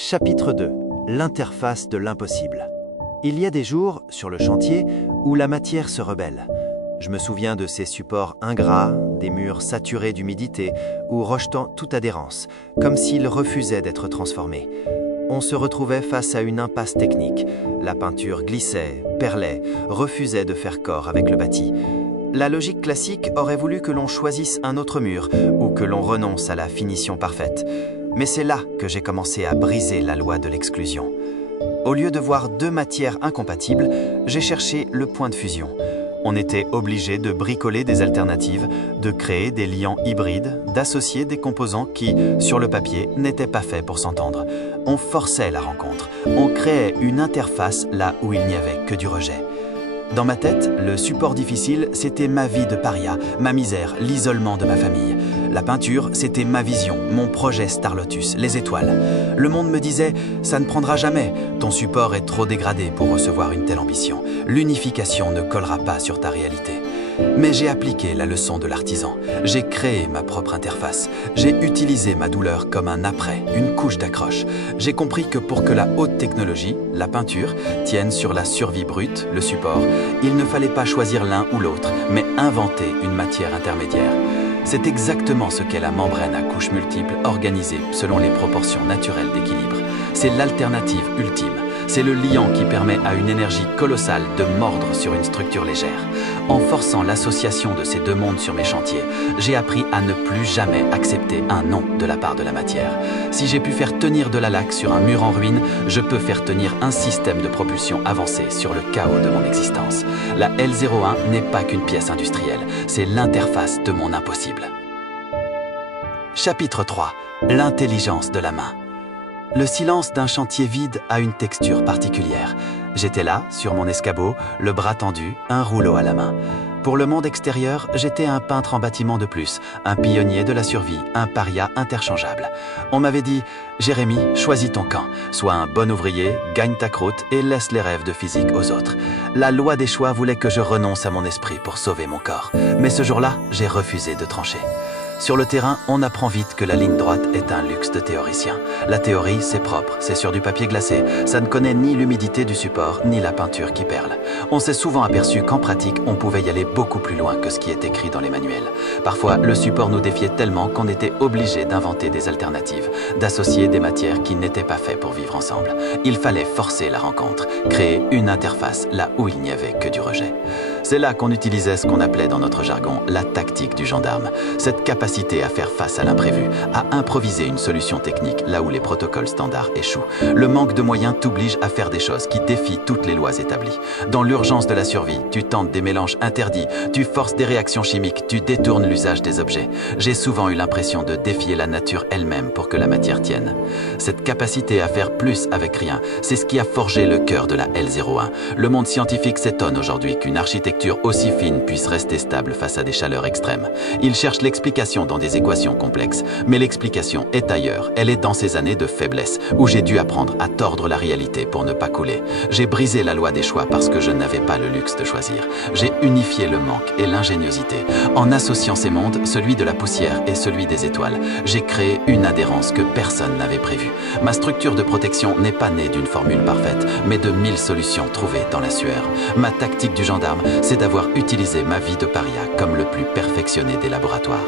Chapitre 2. L'interface de l'impossible. Il y a des jours, sur le chantier, où la matière se rebelle. Je me souviens de ces supports ingrats, des murs saturés d'humidité ou rejetant toute adhérence, comme s'ils refusaient d'être transformés. On se retrouvait face à une impasse technique. La peinture glissait, perlait, refusait de faire corps avec le bâti. La logique classique aurait voulu que l'on choisisse un autre mur ou que l'on renonce à la finition parfaite. Mais c'est là que j'ai commencé à briser la loi de l'exclusion. Au lieu de voir deux matières incompatibles, j'ai cherché le point de fusion. On était obligé de bricoler des alternatives, de créer des liants hybrides, d'associer des composants qui, sur le papier, n'étaient pas faits pour s'entendre. On forçait la rencontre, on créait une interface là où il n'y avait que du rejet. Dans ma tête, le support difficile, c'était ma vie de paria, ma misère, l'isolement de ma famille. La peinture, c'était ma vision, mon projet Star Lotus, les étoiles. Le monde me disait « ça ne prendra jamais, ton support est trop dégradé pour recevoir une telle ambition. L'unification ne collera pas sur ta réalité ». Mais j'ai appliqué la leçon de l'artisan. J'ai créé ma propre interface. J'ai utilisé ma douleur comme un après, une couche d'accroche. J'ai compris que pour que la haute technologie, la peinture, tienne sur la survie brute, le support, il ne fallait pas choisir l'un ou l'autre, mais inventer une matière intermédiaire. C'est exactement ce qu'est la membrane à couches multiples organisée selon les proportions naturelles d'équilibre. C'est l'alternative ultime. C'est le liant qui permet à une énergie colossale de mordre sur une structure légère. En forçant l'association de ces deux mondes sur mes chantiers, j'ai appris à ne plus jamais accepter un non de la part de la matière. Si j'ai pu faire tenir de la laque sur un mur en ruine, je peux faire tenir un système de propulsion avancé sur le chaos de mon existence. La L01 n'est pas qu'une pièce industrielle, c'est l'interface de mon impossible. Chapitre 3. L'intelligence de la main. Le silence d'un chantier vide a une texture particulière. J'étais là, sur mon escabeau, le bras tendu, un rouleau à la main. Pour le monde extérieur, j'étais un peintre en bâtiment de plus, un pionnier de la survie, un paria interchangeable. On m'avait dit « Jérémy, choisis ton camp, sois un bon ouvrier, gagne ta croûte et laisse les rêves de physique aux autres ». La loi des choix voulait que je renonce à mon esprit pour sauver mon corps. Mais ce jour-là, j'ai refusé de trancher. Sur le terrain, on apprend vite que la ligne droite est un luxe de théoricien. La théorie, c'est propre, c'est sur du papier glacé. Ça ne connaît ni l'humidité du support, ni la peinture qui perle. On s'est souvent aperçu qu'en pratique, on pouvait y aller beaucoup plus loin que ce qui est écrit dans les manuels. Parfois, le support nous défiait tellement qu'on était obligé d'inventer des alternatives, d'associer des matières qui n'étaient pas faites pour vivre ensemble. Il fallait forcer la rencontre, créer une interface là où il n'y avait que du rejet. C'est là qu'on utilisait ce qu'on appelait dans notre jargon la tactique du gendarme. Cette capacité à faire face à l'imprévu, à improviser une solution technique là où les protocoles standards échouent. Le manque de moyens t'oblige à faire des choses qui défient toutes les lois établies. Dans l'urgence de la survie, tu tentes des mélanges interdits, tu forces des réactions chimiques, tu détournes l'usage des objets. J'ai souvent eu l'impression de défier la nature elle-même pour que la matière tienne. Cette capacité à faire plus avec rien, c'est ce qui a forgé le cœur de la L01. Le monde scientifique s'étonne aujourd'hui qu'une architecture aussi fine puisse rester stable face à des chaleurs extrêmes. Il cherche l'explication dans des équations complexes, mais l'explication est ailleurs. Elle est dans ces années de faiblesse, où j'ai dû apprendre à tordre la réalité pour ne pas couler. J'ai brisé la loi des choix parce que je n'avais pas le luxe de choisir. J'ai unifié le manque et l'ingéniosité. En associant ces mondes, celui de la poussière et celui des étoiles, j'ai créé une adhérence que personne n'avait prévue. Ma structure de protection n'est pas née d'une formule parfaite, mais de 1000 solutions trouvées dans la sueur. Ma tactique du gendarme, c'est d'avoir utilisé ma vie de paria comme le plus perfectionné des laboratoires.